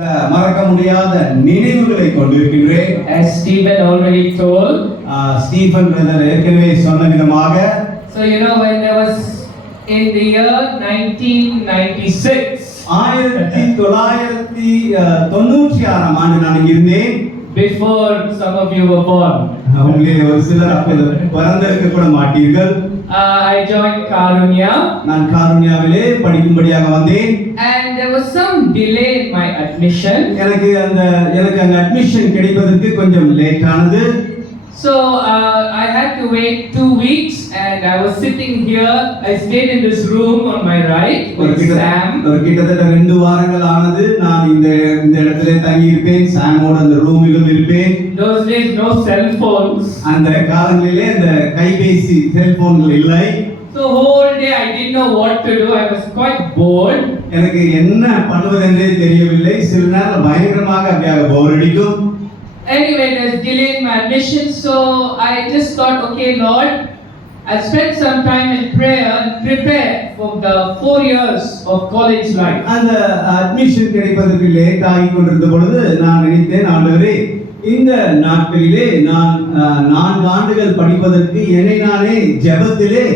மறக்க முடியாத நினைவுகளை கொண்டிருக்கின்றேன். As Stephen already told, Stephen brother ஏற்கனவே சொன்ன விதமாக, so when there was in the year 1996, 1996ஆம் ஆண்டு நான் இங்க இருந்தேன். before some of you were born, உங்களில் ஒரு சிலர் அப்போது பிறந்திருக்க கூட மாட்டீர்கள். I joined Karunya, நான் காருண்யாவிலே படிக்கும்படியாக வந்தேன். and there was some delay in my admission. எனக்கு அங்க அட்மிஷன் கிடைப்பதற்கு கொஞ்சம் லேட் ஆனது. So I had to wait 2 weeks, and I was sitting here. I stayed in this room on my right with Sam. கிட்டத்தட்ட 2 வாரங்கள் ஆனது நான் இந்த இடத்திலே தங்கி இருப்பேன். சாமோட அந்த ரூமிலும் இருப்பேன். Those days no cell phones. அந்த காலங்களிலே அந்த கைபேசி செல்போன்கள் இல்லை. So whole day I didn't know what to do. I was quite bored. எனக்கு என்ன பண்ணுவதென்றே தெரியவில்லை. சில நேரம் பயங்கரமாக அப்படியே போர் அடிக்கும். Anyway, there's delay in my admission, so I just thought, okay, Lord, I'll spend some time in prayer and prepare for the 4 years of college life. அந்த அட்மிஷன் கிடைப்பதற்கு லேட் ஆகி கொண்டிருந்த பொழுது நான் நினைத்தேன், ஆண்டவரே, இந்த நாட்களிலே நான் 4 ஆண்டுகள் படிப்பதற்கு என்னை நானே ஜெபத்திலே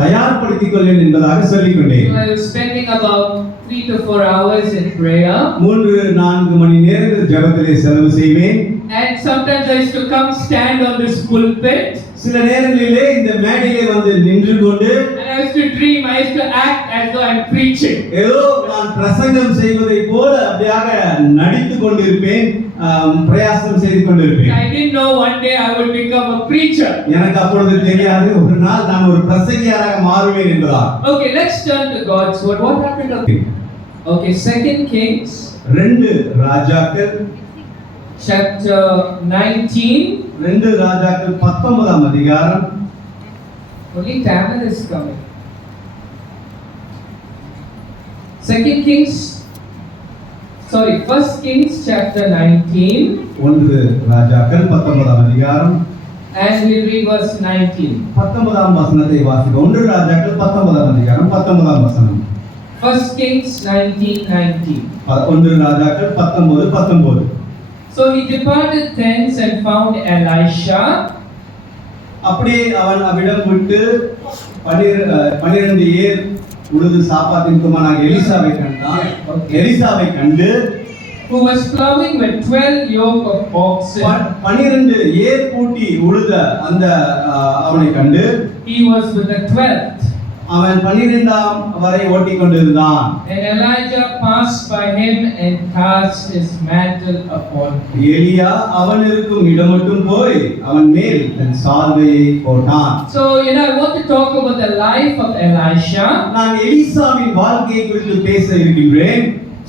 தயார்படுத்திக் கொள்வேன் என்பதாக சொல்லிக்கொண்டேன். I was spending about 3 to 4 hours in prayer. 3-4 மணி நேரங்கள் ஜெபத்திலே செலவு செய்வேன். And sometimes I used to come stand on this pulpit. சில நேரங்களிலே இந்த மேடையிலே வந்து நின்று கொண்டு, And I used to dream, I used to act as though I'm preaching. ஏதோ நான் பிரசங்கம் செய்வதை போல அப்படியாக நடித்துக் கொண்டிருப்பேன், பிரயாசம் செய்து கொண்டிருப்பேன். I didn't know one day I would become a preacher. எனக்கு அப்பொழுது தெரியாது ஒரு நாள் நான் ஒரு பிரசங்கியாராக மாறுவேன் என்பதா. Okay, let's turn to God's word. What happened? Okay, 2 Kings 2 ராஜாக்கள் chapter 19. 2 ராஜாக்கள் 19ஆம் அதிகாரம். Only Tamil is coming. 2 Kings, sorry, 1 Kings chapter 19. 1 ராஜாக்கள் 19ஆம் அதிகாரம். And we'll read verse 19. 19ஆம் வசனத்தை வாசிப்போம். 1 ராஜாக்கள் 19ஆம் அதிகாரம் 19ஆம் வசனம். 1 Kings 19:19. 1 ராஜாக்கள் 19:19. So he departed thence and found Elisha. அப்படியே அவன் அவ்விடம் விட்டு 12 ஏர் உழுது சாப்பாத்தின் குமாரனாக எலிசாவை கண்டான். எலிசாவை கண்டு, who was plowing with 12 yoke of oxen. 12 ஏர் பூட்டி உழுத அந்த அவனை கண்டு, He was with the 12th. அவன் 12ஆம் வரை ஓட்டிக் கொண்டிருந்தான். And Elijah passed by him and cast his mantle upon him. எலியா அவன் இருக்கும் இடம் மட்டும் போய் அவன் மேல் தன் சால்வையை போட்டான். So I want to talk about the life of Elisha. நான் எலிசாவின் வாழ்க்கையை குறித்து பேச இருக்கின்றேன்.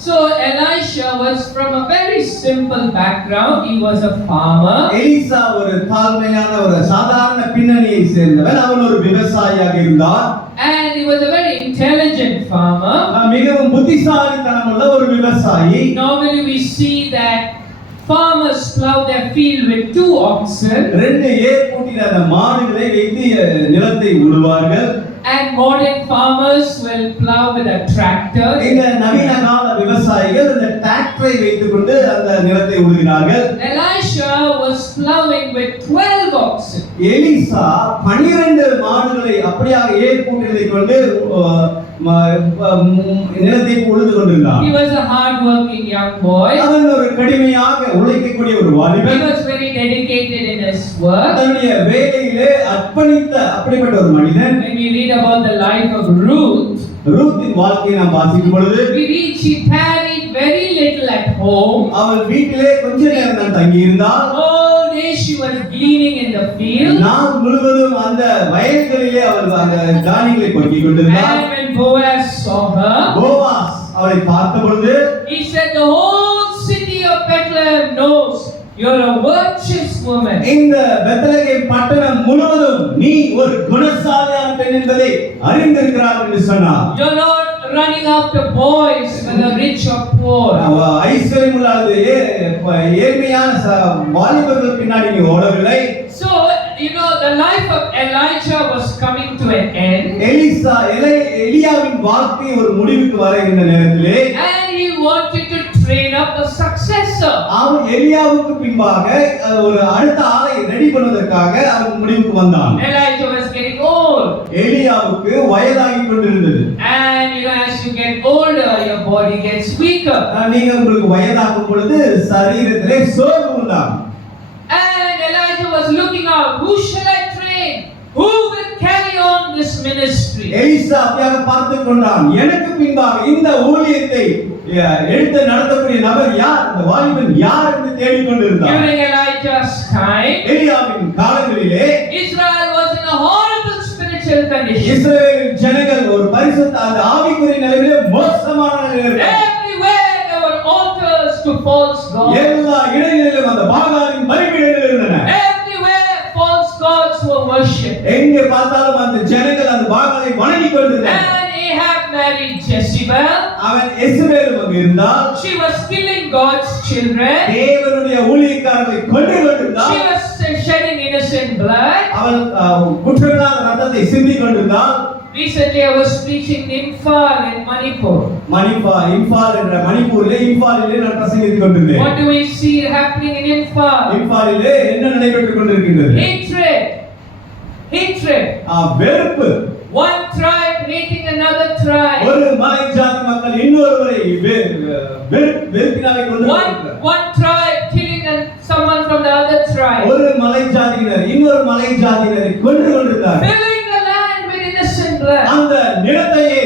So Elisha was from a very simple background. He was a farmer. Elisha ஒரு தாழ்மையான ஒரு சாதாரண பின்னணியை சேர்ந்தவன். அவன் ஒரு விவசாயியாக இருந்தான். And he was a very intelligent farmer. மிகவும் புத்திசாலித்தனமுள்ள ஒரு விவசாயி. Normally we see that farmers plow their field with 2 oxen. 2 ஏர் பூட்டின அந்த மாடுகளை வைத்து நிலத்தை உழுவார்கள். And modern farmers will plow with a tractor. இந்த நவீன கால விவசாயிகள் இந்த டிராக்டரை வைத்துக்கொண்டு அந்த நிலத்தை உழுகிறார்கள். Elisha was plowing with 12 oxen. Elisha 12 மாடுகளை அப்படியாக ஏர் பூட்டினை கொண்டு நிலத்தை உழுது கொண்டிருந்தான். He was a hard working young boy. அவன் ஒரு கடுமையாக உழைக்கக்கூடிய ஒரு He வாலிபன். was very dedicated in his work. தன்னுடைய வேலையிலே அர்ப்பணித்த அப்படிப்பட்ட ஒரு மனிதன். When we read about the life of Ruth, ரூத்தின் வாழ்க்கையை நாம் வாசிக்கும் பொழுது, we read she tarried very little at home. அவள் வீட்டிலே கொஞ்ச நேரம் தான் தங்கி இருந்தாள். All day she was gleaning in the field. நாள் முழுவதும் அந்த வயல்களிலே அவள் அந்த தானியங்களை பொறுக்கிக் கொண்டிருந்தாள். And when Boaz saw her, Boaz அவளை பார்த்த பொழுது, he said, the whole city of Bethlehem knows you're a virtuous woman. இந்த பெத்லகேம் பட்டணம் முழுவதும் நீ ஒரு குணசாலியான பெண் என்பதை அறிந்திருக்கிறார் என்று சொன்னார். You're not running after boys, whether rich or poor. ஐஸ்வர்யமுள்ள ஏழ்மையான வாலிபர்கள் பின்னாடி நீ ஓடவில்லை. So the life of Elijah was coming to an end. எலியாவின் வாழ்க்கை ஒரு முடிவுக்கு வர இருந்த நேரத்திலே, And he wanted to train up a successor. அவன் எலியாவுக்கு பின்பாக ஒரு அடுத்த ஆளை ரெடி பண்ணுவதற்காக அவன் முடிவுக்கு வந்தான். Elijah was getting old. எலியாவுக்கு வயதாகி கொண்டிருந்தது. And as you get older, your body gets weaker. நீங்க உங்களுக்கு வயதாகும் பொழுது சரீரத்திலே சோர்வு உண்டாகும். And Elijah was looking out, who shall I train? Who will carry on this ministry? Elisha அப்படியாக பார்த்து கொண்டான். எனக்கு பின்பாக இந்த ஊழியத்தை எடுத்து நடத்தக்கூடிய நபர் யார், இந்த வாலிபன் யார் என்று தேடிக்கொண்டிருந்தான். During Elijah's time, எலியாவின் காலங்களிலே Israel was in a horrible spiritual condition. இஸ்ரவேல் ஜனங்கள் ஒரு பரிசுத்த அந்த ஆவிக்குரிய நிலையிலே மோசமான நிலையிலே Everywhere there were altars to false gods. எல்லா இடங்களிலும் அந்த பாகாலின் பலிபீடங்கள் இருந்தன. Everywhere false gods were worshipped. எங்கே பார்த்தாலும் அந்த ஜனங்கள் அந்த பாகாலை வணங்கிக் கொண்டிருந்தார்கள். And Ahab married Jezebel. அவன் எசபேலும் அங்கு இருந்தால் She was killing God's children. தேவனுடைய ஊழியக்காரர்களை கொன்று கொண்டிருந்தாள். She was shedding innocent blood. அவள் குற்றமில்லாத ரத்தத்தை சிந்திக் கொண்டிருந்தாள். Recently I was preaching in Imphal in Manipur. Imphal என்ற மணிப்பூரிலே இம்பாலிலே நான் பிரசங்கித்துக் கொண்டிருந்தேன். What do we see happening in Imphal? இம்பாலிலே என்ன நடைபெற்றுக் கொண்டிருக்கின்றது? Hatred. வெறுப்பு. One tribe hating another tribe. ஒரு மலை ஜாதி மக்கள் இன்னொருவரை வெறுப்பினாலே கொண்டு One tribe killing someone from the other tribe. ஒரு மலை ஜாதியினர் இன்னொரு மலை ஜாதியினரை கொன்று கொண்டிருந்தார்கள். Filling the land with innocent blood. அந்த நிலத்தையே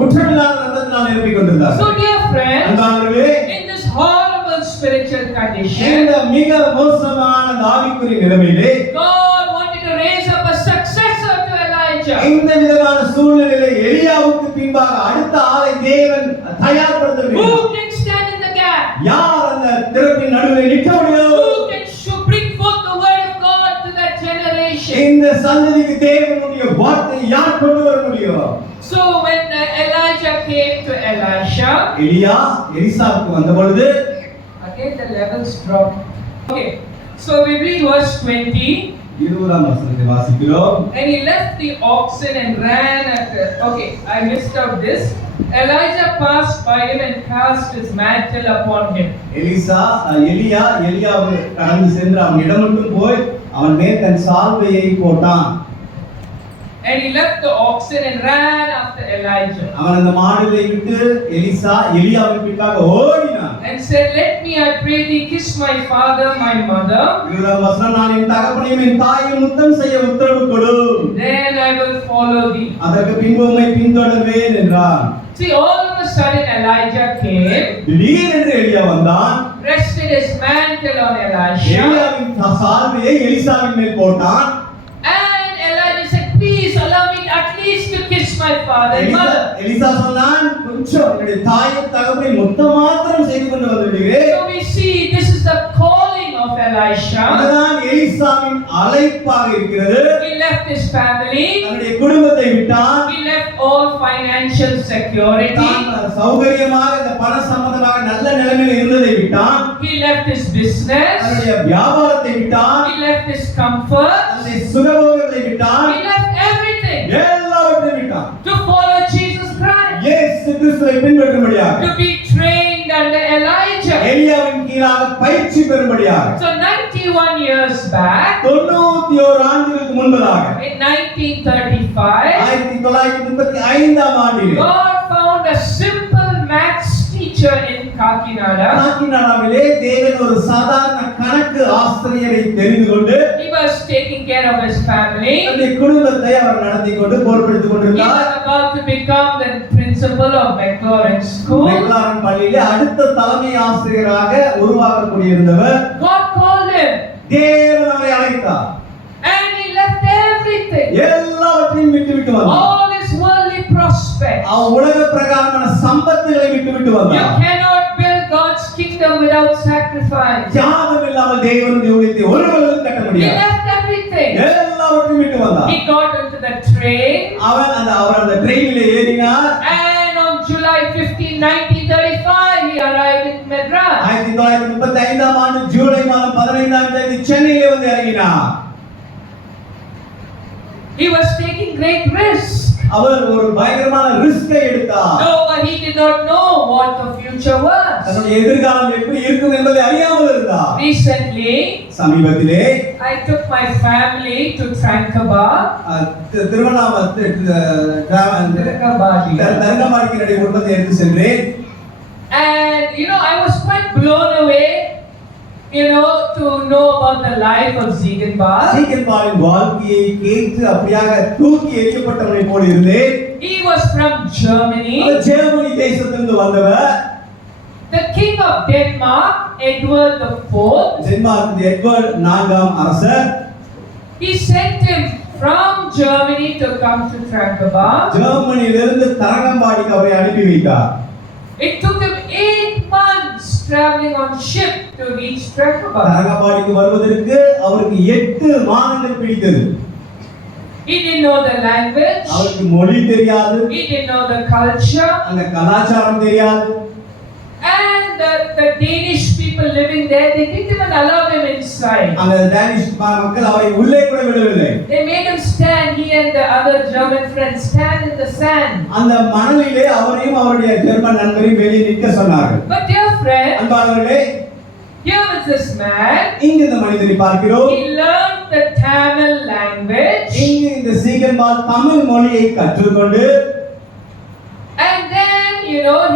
குற்றமில்லாத ரத்தத்தினால் நிரப்பிக் கொண்டிருந்தார்கள். So dear friends, அன்பானவர்களே, in this horrible spiritual condition, இந்த மிக மோசமான ஆவிக்குரிய நிலைமையிலே God wanted to raise up a successor to Elijah. இந்த விதமான சூழ்நிலையிலே எலியாவுக்கு பின்பாக அடுத்த ஆளை தேவன் தயார்படுத்த வேண்டும். Who can stand in the gap? யார் அந்த திறப்பின் நடுவே நிற்க முடியும்? Who can bring forth the word of God to that generation? இந்த சந்ததிக்கு தேவனுடைய வார்த்தை யார் கொண்டு வர முடியும்? So when Elijah came to Elisha, எலியா எலிசாவுக்கு வந்த பொழுது again the levels dropped. Okay, so we read verse 20. 20ஆம் வசனத்தை வாசிக்கிறோம். And he left the oxen and ran at the... Okay, I missed out this. Elijah passed by him and cast his mantle upon him. எலியாவை கடந்து சென்று அவனிடம் மட்டும் போய் அவன் மேல் தன் சால்வையை போட்டான். And he left the oxen and ran after Elijah. அவன் அந்த மாடுகளை விட்டு எலியாவின் பின்னாக ஓடினான். And said, let me, I pray thee, kiss my father, my mother. நான் என் தகப்பனையும் என் தாயையும் முத்தம் செய்ய உத்தரவு கொடு. Then I will follow thee. அதற்கு பின்பு உம்மை பின்தொடர்வேன் என்றான். See, all of a sudden Elijah came. திடீரென்று எலியா வந்தான். Rested his mantle on Elisha. எலியாவின் சால்வையை எலிசாவின் மேல் போட்டான். And Elijah said, please allow me at least to kiss my father and mother. Elisha சொன்னான், கொஞ்சம் என்னுடைய தாயும் தகப்பனை முத்தம் மாத்திரம் செய்து கொண்டு வந்துவிடுகிறேன். So we see this is the calling of Elisha. அதுதான் எலிசாவின் அழைப்பாக இருக்கிறது. He left his family. தன்னுடைய குடும்பத்தை விட்டான். He left all financial security. சௌகரியமாக இந்த பண சம்பந்தமாக நல்ல நிலைமையில் இருந்ததை விட்டான். He left his business. தன்னுடைய வியாபாரத்தை விட்டான். He left his comfort. தன்னுடைய சுகபோகங்களை விட்டான். He left everything. எல்லாவற்றையும் விட்டான். To follow Jesus Christ. இயேசு கிறிஸ்துவை பின்பற்றும்படியாக. To be trained under Elijah. எலியாவின் கீழாக பயிற்சி பெறும்படியாக. So 91 years back. 91 ஆண்டுகளுக்கு முன்பதாக. In 1935. 1935ஆம் ஆண்டில். God found a simple maths teacher in Kakinada. காக்கிநாடாவிலே தேவன் ஒரு சாதாரண கணக்கு ஆசிரியரை தெரிந்து கொண்டு He was taking care of his family. தன்னுடைய குடும்பத்தை அவர் நடத்தி கொண்டு பொறுப்பெடுத்துக் He கொண்டிருந்தார். was about to become the principal of McLaurin School. McLaren பள்ளியிலே அடுத்த தலைமை ஆசிரியராக உருவாகக்கூடிய இருந்தவர். God called him. தேவன் அவரை அழைத்தார். And he left everything. எல்லாவற்றையும் விட்டு வந்தார். All his worldly prospects. உலக பிரகாரமான சம்பத்துகளை விட்டு You வந்தார். cannot build God's kingdom without sacrifice. தியாகம் இல்லாமல் தேவனுடைய ஊழியத்தை ஒருவரும் கட்ட He முடியாது. left everything. எல்லாவற்றையும் விட்டு வந்தார். He got into the train. அவர் அந்த ட்ரெயினிலே ஏறினார். And on July 15, 1935, he arrived in Madras. 1935ஆம் ஆண்டு ஜூலை மாதம் 15ஆம் தேதி சென்னையிலே வந்து இறங்கினார். He was taking great risk. அவர் ஒரு பயங்கரமான ரிஸ்கை எடுத்தார். No, but he did not know what the future was. தன்னுடைய எதிர்காலம் எப்படி இருக்கும் என்பதை அறியாமல் இருந்தார். Recently, சமீபத்திலே I took my family to Tranquebar. தரங்கம்பாடியினுடைய குடும்பத்தை எடுத்து சென்றேன். And I was quite blown away, to know about the life of Ziegenbach. சீகன்பாலின் வாழ்க்கையை கேட்டு அப்படியாக தூக்கி எறியப்பட்டவனை போல இருந்தேன். He was from Germany. அவர் ஜெர்மனி தேசத்திலிருந்து வந்தவர். The king of Denmark, Edward IV, Denmark Edward நான்காம் அரசர், he sent him from Germany to come to Tranquebar. ஜெர்மனியிலிருந்து தரங்கம்பாடிக்கு அவரை அனுப்பி வைத்தார். It took him 8 months traveling on ship to reach Tranquebar. தரங்கம்பாடிக்கு வருவதற்கு அவருக்கு 8 மாதங்கள் பிடித்தது. He didn't know the language. அவருக்கு மொழி தெரியாது. He didn't know the culture. அந்த கலாச்சாரம் தெரியாது. And the Danish people living there, they didn't even allow him inside. அந்த டேனிஷ் மக்கள் அவரை உள்ளே கூட விடவில்லை. They made him stand. He and the other German friends stand in the sand. அந்த மணலிலே அவரையும் அவருடைய ஜெர்மன் நண்பரையும் வெளியே நிற்க சொன்னார்கள். But dear friend, அன்பானவர்களே, here was this man. இங்கு இந்த மனிதரை பார்க்கிறோம். He learned the Tamil language. இங்கு இந்த சீகன்பால் தமிழ் மொழியை கற்றுக்கொண்டு, And then,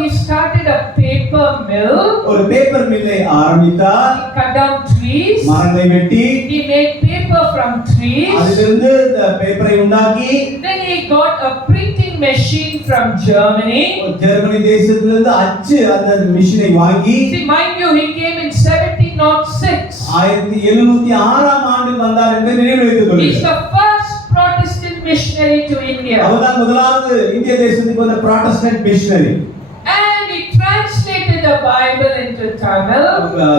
he started a paper mill. ஒரு பேப்பர் மில்லை ஆரம்பித்தார். He cut down trees. மரங்களை வெட்டி He made paper from trees. அதிலிருந்து இந்த பேப்பரை உண்டாக்கி, Then he got a printing machine from Germany. Germany தேசத்திலிருந்து அச்சு அந்த மிஷினை வாங்கி, See, mind you, he came in 1706. 1706ஆம் ஆண்டு வந்தார் என்பதை நினைவில் வைத்துக் He's கொள்ளுங்கள். the first Protestant missionary to India. அவர்தான் முதலாவது இந்திய தேசத்துக்கு வந்த Protestant missionary. And he translated the Bible into Tamil.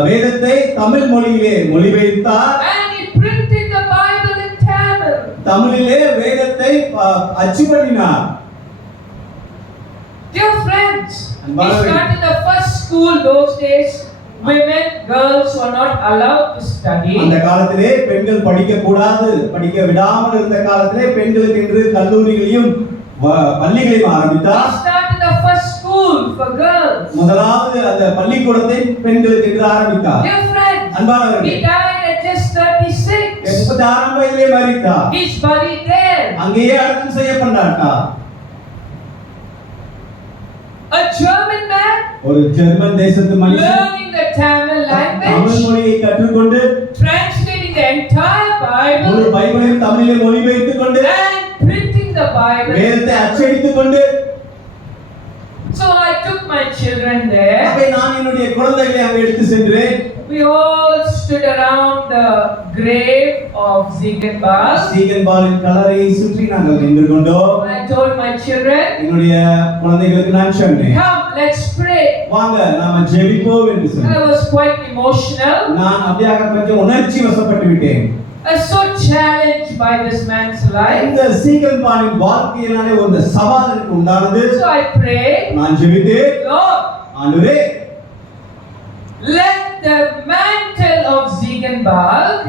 வேதத்தை தமிழ் மொழியிலே மொழிபெயர்த்தார். And he printed the Bible in Tamil. தமிழிலே வேதத்தை அச்சு பண்ணினார். Dear friends, he Balavi. started the first school those days. Women, girls were not allowed to study. அந்த காலத்திலே பெண்கள் படிக்க கூடாது, படிக்க விடாமல் இருந்த காலத்திலே பெண்களுக்கு என்று கல்லூரிகளையும் பள்ளிகளையும் He ஆரம்பித்தார். started the first school for girls. முதலாவது அந்த பள்ளிக்கூடத்தை பெண்களுக்கு என்று ஆரம்பித்தார். Dear friends, அன்பானவர்களே, he died at just 36. 36 வயதிலே மரித்தார். He's buried there. அங்கேயே அடக்கம் செய்யப்பட்டார். A German man ஒரு ஜெர்மன் தேசத்து மனிதன் learning the Tamil தமிழ் language, மொழியை கற்றுக்கொண்டு, translating the entire ஒரு Bible, பைபிளையும் தமிழிலே மொழிபெயர்த்துக் கொண்டு, and printing the Bible. வேதத்தை அச்சடித்துக் கொண்டு, So I took my children there. அப்ப நான் என்னுடைய குழந்தைகளை அங்கே எடுத்து சென்றேன். We all stood around the grave of Ziegenbach. சீகன்பாலின் கல்லறையை சுற்றி நாங்கள் நின்று கொண்டோம். I told my children, என்னுடைய குழந்தைகளுக்கு நான் சொன்னேன், come, let's pray. வாங்க நாம ஜெபிப்போம் என்று I சொன்னேன். was quite emotional. நான் அப்படியாக கொஞ்சம் உணர்ச்சி வசப்பட்டு விட்டேன். I was so challenged by this man's life. இந்த சீகன்பாலின் வாழ்க்கையினாலே ஒரு சவால் எனக்கு உண்டானது. So I prayed, நான் ஜெபித்தேன், Lord, ஆண்டவரே, let the mantle of Ziegenbach,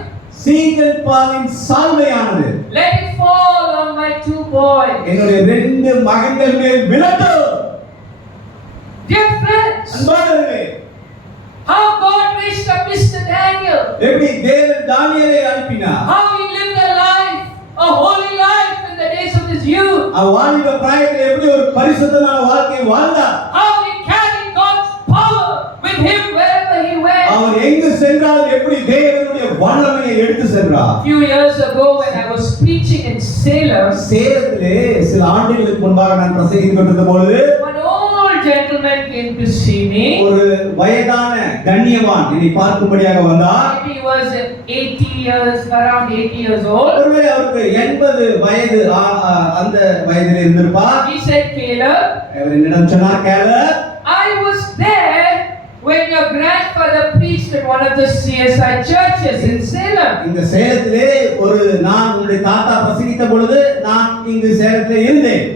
சீகன்பாலின் சால்வையானது let it fall on my 2 boys. என்னுடைய 2 மகன்கள் மேல் விழட்டும். Dear friends, அன்பானவர்களே, how God raised up Mr. Daniel, எப்படி தேவன் தானியேலை அனுப்பினார், how he lived a life, a holy life in the days of his youth, வாலிப பிராயத்தில் எப்படி ஒரு பரிசுத்தமான வாழ்க்கையை வாழ்ந்தார், how he carried God's power with him wherever he went. அவர் எங்கு சென்றாலும் எப்படி தேவனுடைய வல்லமையை எடுத்து சென்றார். Few years ago when I was preaching in Salem, சேலத்திலே சில ஆண்டுகளுக்கு முன்பாக நான் பிரசங்கித்துக் கொண்டிருந்த பொழுது one old gentleman came to see me. ஒரு வயதான கண்ணியவான் என்னை பார்க்கும்படியாக வந்தார். Maybe he was 80 years, around 80 years old. ஒருவேளை அவருக்கு 80 வயது அந்த வயதில் இருந்திருப்பார். He said, Caleb, அவர் என்னிடம் சொன்னார், கேலப், I was there when your grandfather preached at one of the CSI churches in Salem. இந்த சேலத்திலே நான் உங்களுடைய தாத்தா பிரசங்கித்த பொழுது நான் இங்கு சேலத்திலே இருந்தேன்.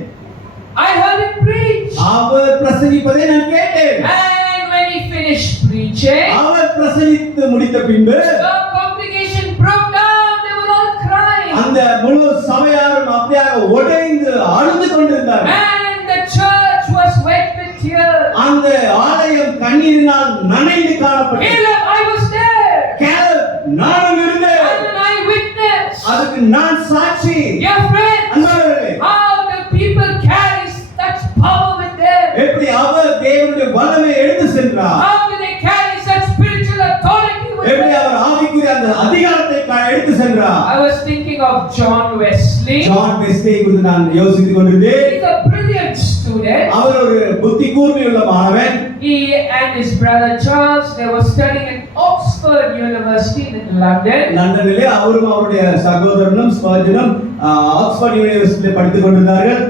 I heard him preach. அவர் பிரசங்கிப்பதை நான் கேட்டேன். And when he finished preaching, அவர் பிரசங்கித்து முடித்த பின்பு the congregation broke down. They were all crying. அந்த அந்த முழு சபையாரும் அப்படியாக உடைந்து அழுது கொண்டிருந்தார்கள். And the church was wet with tears. அந்த ஆலயம் கண்ணீரினால் நனைந்து காணப்பட்டது. Caleb, I was there. கேலப், நானும் இருந்தேன். I'm an eyewitness. அதுக்கு நான் சாட்சி. Dear friends, அன்பானவர்களே, how the people carry such power with them? எப்படி அவர் தேவனுடைய வல்லமையை எடுத்து சென்றார், How do they carry such spiritual authority with எப்படி them? அவர் ஆவிக்குரிய அந்த அதிகாரத்தை எடுத்து சென்றார். I was thinking of John Wesley. John Wesley குறித்து நான் யோசித்துக் கொண்டிருந்தேன். He's a brilliant student. அவர் ஒரு புத்தி கூர்மையுள்ள மாணவன். He and his brother Charles, they were studying at Oxford University in London. லண்டனிலே அவரும் அவருடைய சகோதரனும் ஸ்பர்ஜனும் ஆக்ஸ்போர்ட் யூனிவர்சிட்டியில் படித்துக் கொண்டிருந்தார்கள்.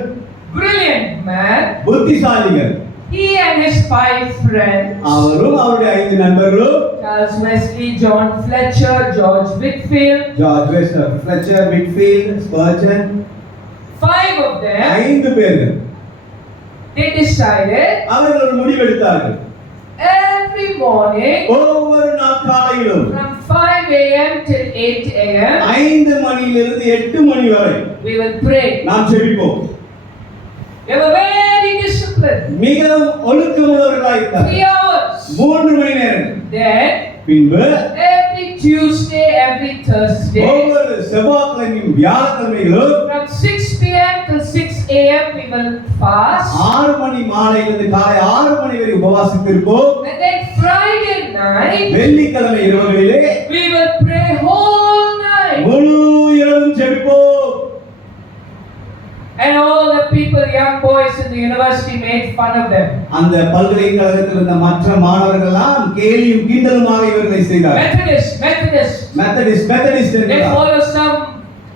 Brilliant man. புத்திசாலிகள். He and his 5 friends, அவரும் அவருடைய 5 நண்பர்களும், Charles Wesley, John Fletcher, George Whitfield, George Wechsler, Fletcher, Whitefield, Spurgeon, 5 of them, 5 பேர்கள் they decided அவர்கள் ஒரு முடிவெடுத்தார்கள். every morning ஒவ்வொரு நாள் காலையிலும் from 5 a.m. till 8 a.m. 5 மணியிலிருந்து 8 மணி வரை we will pray. நாம் ஜெபிப்போம். They were very disciplined. மிகவும் ஒழுக்கமுள்ளவர்களாய் இருந்தார்கள். 3 hours. 3 மணி நேரம். Then பின்பு every Tuesday, every Thursday, ஒவ்வொரு செவ்வாய்க்கிழமையும் வியாழக்கிழமைகளும் from 6 p.m. till 6 a.m. we will fast. 6 மணி மாலையிலிருந்து காலை 6 மணி வரை உபவாசித்திருப்போம். And then Friday night வெள்ளிக்கிழமை இரவுகளிலே we will pray whole night. முழு இரவும் ஜெபிப்போம். And all the people, young boys in the university made fun of them. அந்த பல்கலைக்கழகத்தில் இருந்த மற்ற மாணவர்கள் எல்லாம் கேலியும் கிண்டலுமாக இவர்களை செய்தார்கள். Methodist They follow some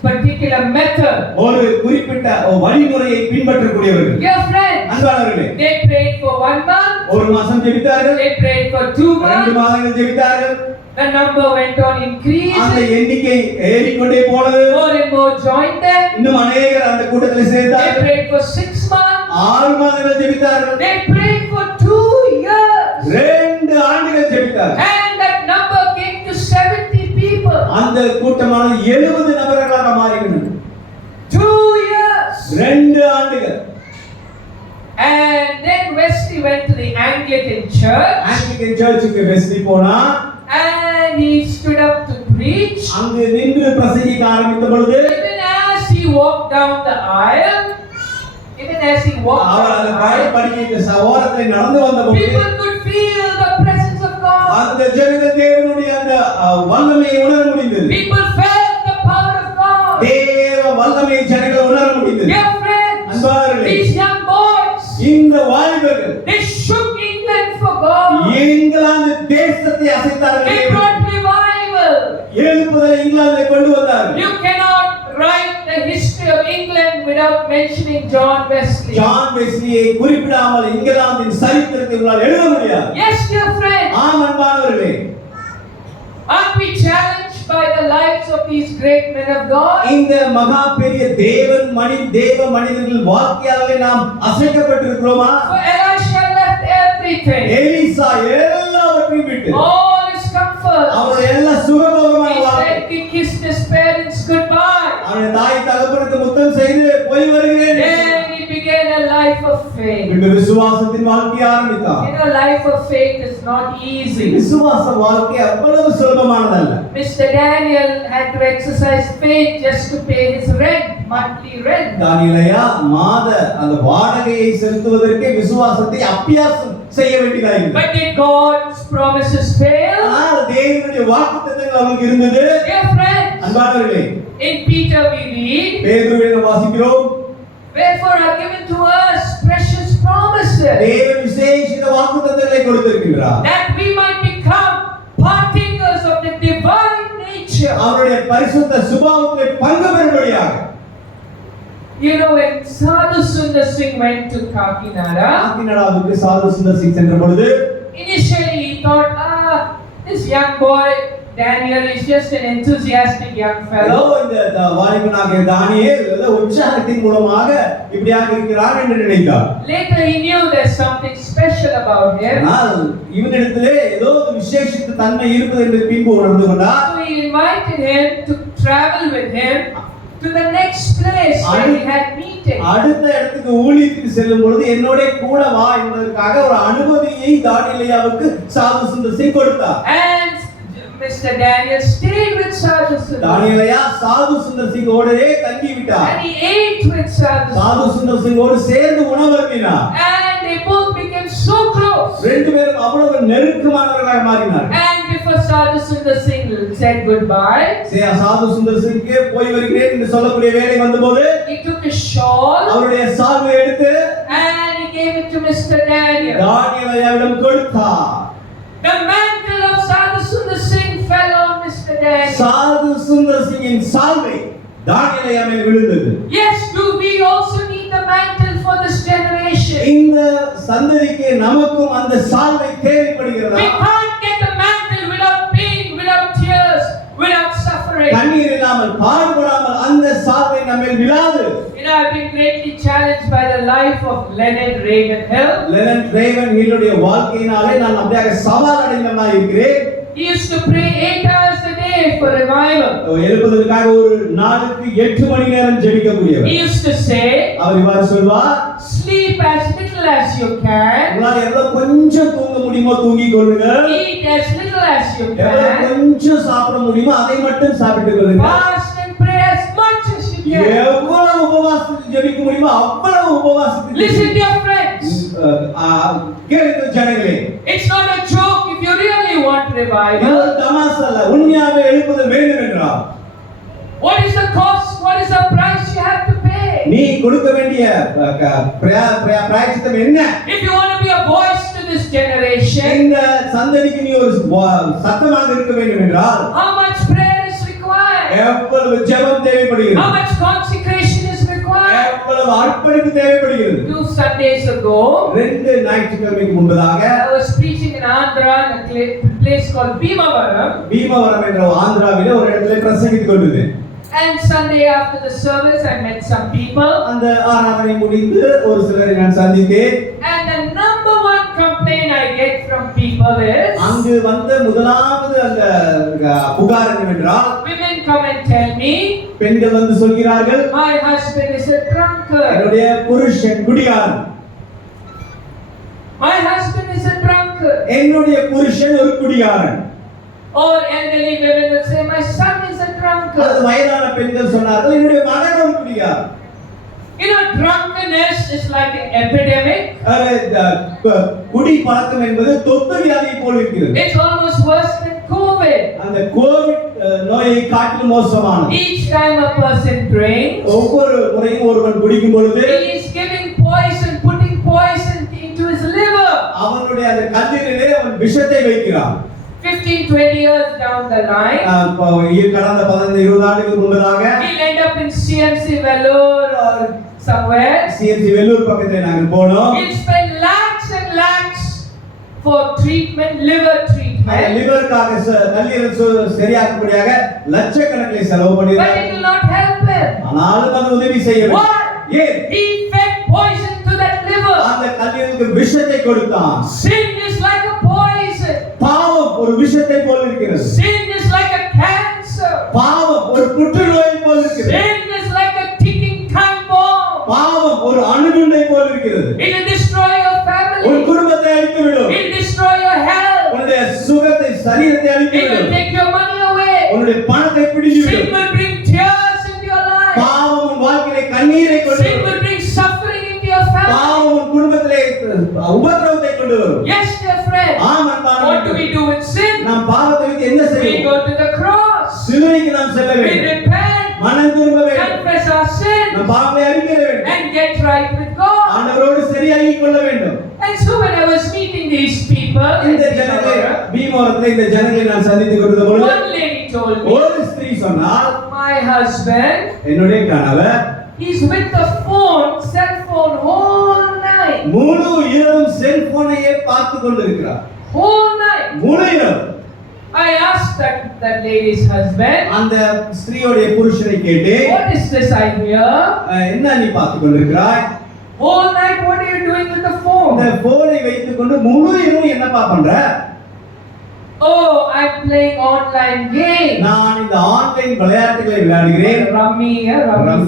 particular method. ஒரு குறிப்பிட்ட வழிமுறையை பின்பற்றக்கூடியவர்கள். Dear friends, அன்பானவர்களே, they prayed for 1 month. ஒரு மாசம் ஜெபித்தார்கள். They prayed for 2 2 months. மாதங்கள் ஜெபித்தார்கள். The number went on அந்த increasing. எண்ணிக்கை ஏறிக்கொண்டே போனது. More and more joined them. இன்னும் அநேகர் அந்த கூட்டத்தில் They சேர்ந்தார்கள். prayed for 6 months. 6 மாதங்கள் ஜெபித்தார்கள். They prayed for 2 years. 2 ஆண்டுகள் ஜெபித்தார்கள். And that number came to 70 people. அந்த கூட்டமானது 70 நபர்களாக மாறிவிட்டது. 2 years. 2 ஆண்டுகள். And then Wesley went to the Anglican church. Anglican சர்ச்சுக்கு வெஸ்லி போனா, And he stood up to preach. அங்கு நின்று பிரசங்கிக்க ஆரம்பித்த பொழுது, Even as he walked down the aisle, அவர் அந்த படிக்கைக்கு ஓரத்தில் நடந்து வந்த பொழுது people could feel the presence of God. அந்த ஜனங்கள் தேவனுடைய அந்த வல்லமையை உணர முடிந்தது. People felt the power of God. தேவ வல்லமையை ஜனங்கள் உணர முடிந்தது. Dear friends, அன்பானவர்களே, these young boys, இந்த வாலிபர்கள் they shook England for God. England தேசத்தை அசைத்தார்கள். They brought revival. எழுப்புதலை இங்கிலாந்தில் கொண்டு வந்தார்கள். You cannot write the history of England without mentioning John Wesley. John வெஸ்லியை குறிப்பிடாமல் இங்கிலாந்தின் சரித்திரத்தை உங்களால் எழுத முடியாது. Yes, dear friends. ஆம் அன்பானவர்களே, Aren't we challenged by the lives of these great men of God? இந்த மகா பெரிய தேவ மனிதர்கள் வாழ்க்கையாலே நாம் அசைக்கப்பட்டிருக்கிறோமா? For Elisha left everything. Elisha எல்லாவற்றையும் விட்டு All his comfort. அவருடைய எல்லா சுகபோகமான He வாழ்க்கை, said he kissed his parents goodbye. அவருடைய தாய் தகப்பனுக்கு முத்தம் செய்து போய் வருகிறேன். Then he began a life of faith. இந்த விசுவாசத்தின் வாழ்க்கையை ஆரம்பித்தார். You know, life of faith is not easy. விசுவாச வாழ்க்கை அவ்வளவு சுலபமானதல்ல. Mr. Daniel had to exercise faith just to pay his rent, monthly rent. தானியேலையா மாத அந்த வாடகையை செலுத்துவதற்கு விசுவாசத்தை அபியாசம் செய்ய வேண்டியதாயிருந்தது. But did God's promises fail? ஆனால் தேவனுடைய வாக்குத்தத்தங்கள் அவருக்கு இருந்தது. Dear friends, அன்பானவர்களே, in Peter we read, பேதுருவை நாம் வாசிக்கிறோம், wherefore are given to us precious promises, தேவன் விசேஷித்த வாக்குத்தத்தங்களை கொடுத்திருக்கிறார். that we might become partakers of the divine nature. அவருடைய பரிசுத்த சுபாவத்திலே பங்கு பெறும்படியாக. You know, when Sadhu Sundar Singh went to Kakinada, காக்கிநாடாவுக்கு சாது சுந்தர் சிங் சென்ற பொழுது initially he thought, this young boy Daniel is just an enthusiastic young ஏதோ fellow. இந்த வாலிபனாகிய தானியேல் ஏதோ உற்சாகத்தின் மூலமாக இப்படியாக இருக்கிறார் என்று நினைத்தார். Later he knew there's something special about him. ஆனால் இவனிடத்திலே ஏதோ ஒரு விசேஷித்த தன்மை இருக்குது என்று பின்பு உணர்ந்து கொண்டார். So he invited him to travel with him to the next place where we had meeting. அடுத்த இடத்துக்கு ஊழியத்துக்கு செல்லும் பொழுது என்னோட கூட வா என்பதற்காக ஒரு அனுமதியை தானியேலுவுக்கு சாது சுந்தர் சிங் கொடுத்தார். And Mr. Daniel stayed with Sadhu Sundar. தானியேலையா சாது சுந்தர் சிங்கோடவே தங்கி விட்டார். And he ate with Sadhu சாது Sundar. சுந்தர் சிங்கோடு சேர்ந்து உணவருந்தினார். And they both became so close. ரெண்டு பேரும் அவ்வளவு நெருக்கமானவர்களாக மாறினார். And before Sadhu Sundar Singh said goodbye, சாது சுந்தர் சிங்கே போய் வருகிறேன் என்று சொல்லக்கூடிய வேளை வந்தபோது he took a shawl அவருடைய சால்வை எடுத்து and he gave it to Mr. Daniel. தானியேலையாவிடம் கொடுத்தார். The mantle of Sadhu Sundar Singh fell on Mr. Daniel. சாது சுந்தர் சிங்கின் சால்வை தானியேலையா மேல் விழுந்தது. Yes, do we also need the mantle for this generation? இந்த சந்ததிக்கு நமக்கும் அந்த சால்வை தேவைப்படுகிறதா? We can't get the mantle without pain, without tears, without suffering. கண்ணீர் இல்லாமல் பாடுபடாமல் அந்த சால்வை நம்மேல் விழாது. You know, I've been greatly challenged by the life of Leonard Ravenhill. லெனட் ரேவன்ஹில்லுடைய வாழ்க்கையினாலே நான் அப்படியே சவால் அடைந்தவனாய் இருக்கிறேன். He used to pray 8 hours a day for revival. எழுப்பதற்காக ஒரு நாளுக்கு 8 மணி நேரம் ஜெபிக்கக்கூடியவர். He used to say, அவர் இவ்வாறு சொல்வார், sleep as little as you can, உங்களால் எவ்வளவு கொஞ்சம் தூங்க முடியுமோ தூங்கிக் கொள்ளுங்கள், eat as little as you எவ்வளவு can, கொஞ்சம் சாப்பிட முடியுமோ அதை மட்டும் சாப்பிட்டுக் கொள்ளுங்கள், fast and pray as much as you can. எவ்வளவு உபவாசத்துக்கு ஜெபிக்க முடியுமோ அவ்வளவு உபவாசத்துக்கு Listen, dear friends. கேளுங்கள் ஜனங்களே, It's not a joke if you really want இது revival. ஒரு தமாஷ் அல்ல. உண்மையாவே எழுப்புதல் வேண்டும் என்றால் What is the cost? What is the price you have to pay? நீ கொடுக்க வேண்டிய பிராயச்சித்தம் என்ன? If you want to be a voice to this generation, இந்த சந்ததிக்கு நீ ஒரு சத்தமாக இருக்க வேண்டும் என்றால் how much prayer is required? எவ்வளவு ஜெபம் தேவைப்படுகிறது, How much consecration is required? எவ்வளவு அர்ப்பணிப்பு தேவைப்படுகிறது. 2 Sundays ago, 2 ஞாயிற்றுக்கிழமைக்கு முன்பதாக I was preaching in Andhra in a place called Bhimavaram. Bhimavaram என்ற ஆந்திராவிலே ஒரு இடத்துல பிரசங்கித்துக் கொண்டிருந்தேன். And Sunday after the service, I met some people. அந்த ஆராதனை முடிந்து ஒரு சிலரை நான் சந்தித்தேன். And the number one complaint I get from people is, அங்கு வந்த முதலாவது அந்த புகார் என்னவென்றால், women come and tell me, பெண்கள் வந்து சொல்கிறார்கள், my husband is a drunkard. என்னுடைய புருஷன் குடிகாரன், My husband is a drunkard. என்னுடைய புருஷன் ஒரு குடிகாரன். Or elderly women will say, my son is a அது drunkard. வயதான பெண்கள் சொன்னார்கள், என்னுடைய மகன் ஒரு குடிகாரன். You know, drunkenness is like an epidemic. குடி பழக்கம் என்பது தொத்து வியாதியை போல் இருக்கிறது. It's almost worse than COVID. அந்த கோவிட் நோயை காட்டிலும் மோசமானது. Each time a person drinks, ஒவ்வொரு முறையும் ஒருவன் குடிக்கும் பொழுது he is giving poison, putting poison into his liver. அவனுடைய அந்த கல்லீரலிலே அவன் விஷத்தை வைக்கிறான். 15-20 years down the line, கடந்த 15-20 ஆண்டுகளுக்கு முன்பதாக he'll end up in CMC Vellore or somewhere. CMC Vellore பக்கத்துல நாங்கள் போனோம். He'll spend lakhs and lakhs for treatment, liver treatment. லிவருக்காக கல்லீரல் சரியாக்கும்படியாக லட்சக்கணக்கில் செலவு But பண்ணினார். it will not help him. ஆனாலும் அது உதவி செய்யவில்லை. Why? ஏன்? He fed poison to that liver. அந்த கல்லீரலுக்கு விஷத்தை கொடுத்தான். Sin is like a poison. பாவம் ஒரு விஷத்தை போல் இருக்கிறது. Sin is like a cancer. பாவம் ஒரு புற்றுநோயை போல் இருக்கிறது. Sin is like a ticking time bomb. பாவம் ஒரு அணுகுண்டை போல் இருக்கிறது. It will destroy your உன் family. குடும்பத்தை அழித்துவிடும். It will destroy your health. உன்னுடைய சுகத்தை சரீரத்தை It will அழித்துவிடும். take your money away. உன்னுடைய பணத்தை Sin பிடித்துவிடும். will bring tears into your life. பாவம் உன் வாழ்க்கையிலே கண்ணீரை கொண்டு Sin வரும். will bring suffering into your family. பாவம் உன் குடும்பத்திலே உபத்திரவத்தை கொண்டு வரும். Yes, dear friend. ஆம் அன்பான What do we do with sin? நாம் பாவத்தை விட்டு என்ன We செய்வோம்? go to the cross. சிலுவைக்கு நாம் செல்ல We வேண்டும். repent, மனம் திரும்ப வேண்டும். confess our sin, நம் பாவங்களை அறிக்கை வேண்டும். and get right with God. ஆண்டவரோடு சரியாகிக் கொள்ள வேண்டும். And so when I was meeting these people, இந்த ஜனங்களை பீமவரத்தில் இந்த ஜனங்களை நான் சந்தித்துக் கொண்டிருந்த பொழுது one lady told me, ஒரு ஸ்திரீ சொன்னார், my husband, என்னுடைய கணவர் he's with the phone, cell phone, whole night. முழு இரவும் செல்போனையே பார்த்து கொண்டிருக்கிறார். Whole night. முழு இரவு. I asked that lady's husband, அந்த ஸ்திரீயோடைய புருஷனை கேட்டேன், what is this I hear? என்ன நீ பார்த்து கொண்டிருக்கிறாய்? Whole night, what are you doing with the phone? இந்த போனை வைத்துக் கொண்டு முழு இரவு என்னப்பா பண்ற? Oh, I'm playing online games. நான் இந்த ஆன்லைன் விளையாட்டுகளை விளையாடுகிறேன். Rummy